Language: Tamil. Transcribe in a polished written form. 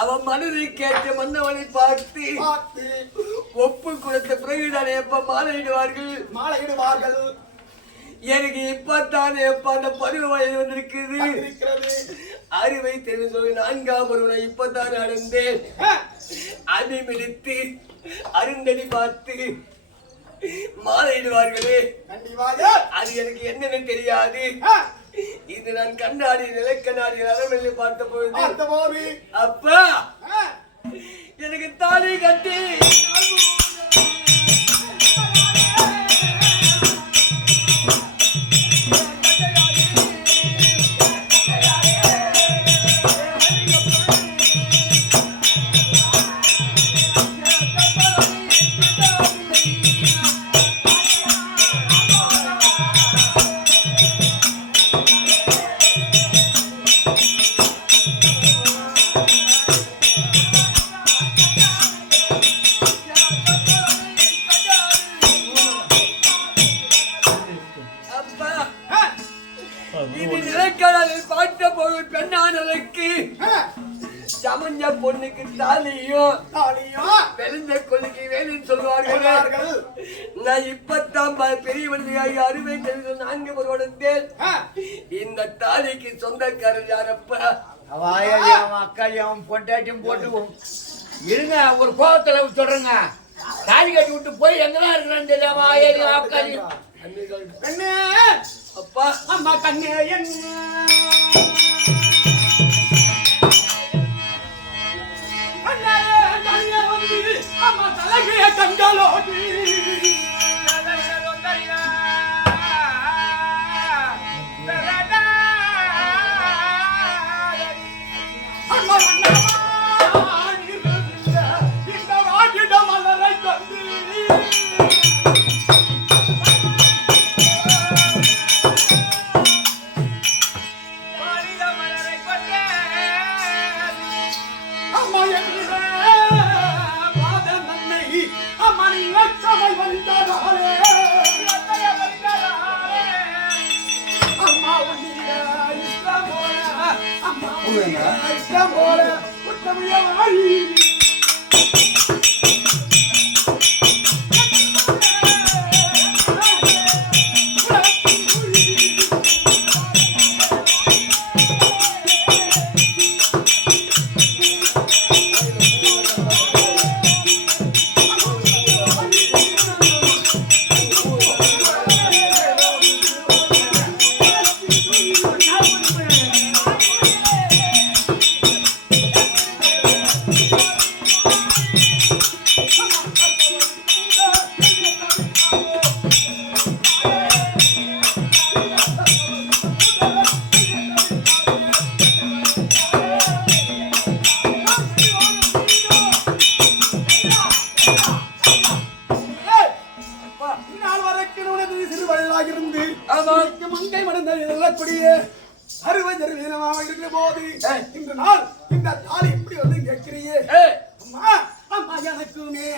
அவன் மனதை கேட்ட மன்னவனை பார்த்து ஒப்பு கொடுத்த பிறகுதானே எப்ப மாலையிடுவார்கள். எனக்கு இப்பத்தானே எப்ப அந்த பருவ வயது வந்திருக்குது. அறிவை தெரிந்து சொல்லி 4ஆம் ஒருவனை இப்பத்தானே அடைந்தேன். அதை மிதித்து அருந்தடி பார்த்து மாலையிடுவார்களே, அது எனக்கு என்னன்னு தெரியாது. இது நான் கண்ணாடி நிலைக்கண்ணாடி அலமல்லி பார்த்த பொழுது அப்பா எனக்கு தாலி கட்டி சமஞ்ச பொண்ணுக்கு தாலியும் வெளுந்த கொள்ளைக்கு வேணும்னு சொல்லுவார்கள். நான் இப்பத்தான் பெரிய வண்டியாகி அருமை தெரிந்து 4 வருடம். இந்த தாலிக்கு சொந்தக்காரர் யாரப்பா? அவன் அக்காளி அவன் பொண்டாட்டியும் போட்டு இருங்க. ஒரு கோபத்துல சொல்றேங்க, தாலி கட்டி விட்டு போய் எங்கதான் இருக்கிறான்னு தெரியாம அக்காளி கண்ணு அப்பா அம்மா கண்ணு என்ன அம்மா தலகைய கண்களோடி மங்கை மடந்த அறுவதற்கு இருக்கிற போது இன்று நாள் இந்த தாலி இப்படி வந்து கேட்கிறியே அம்மா அம்மா எனக்குமே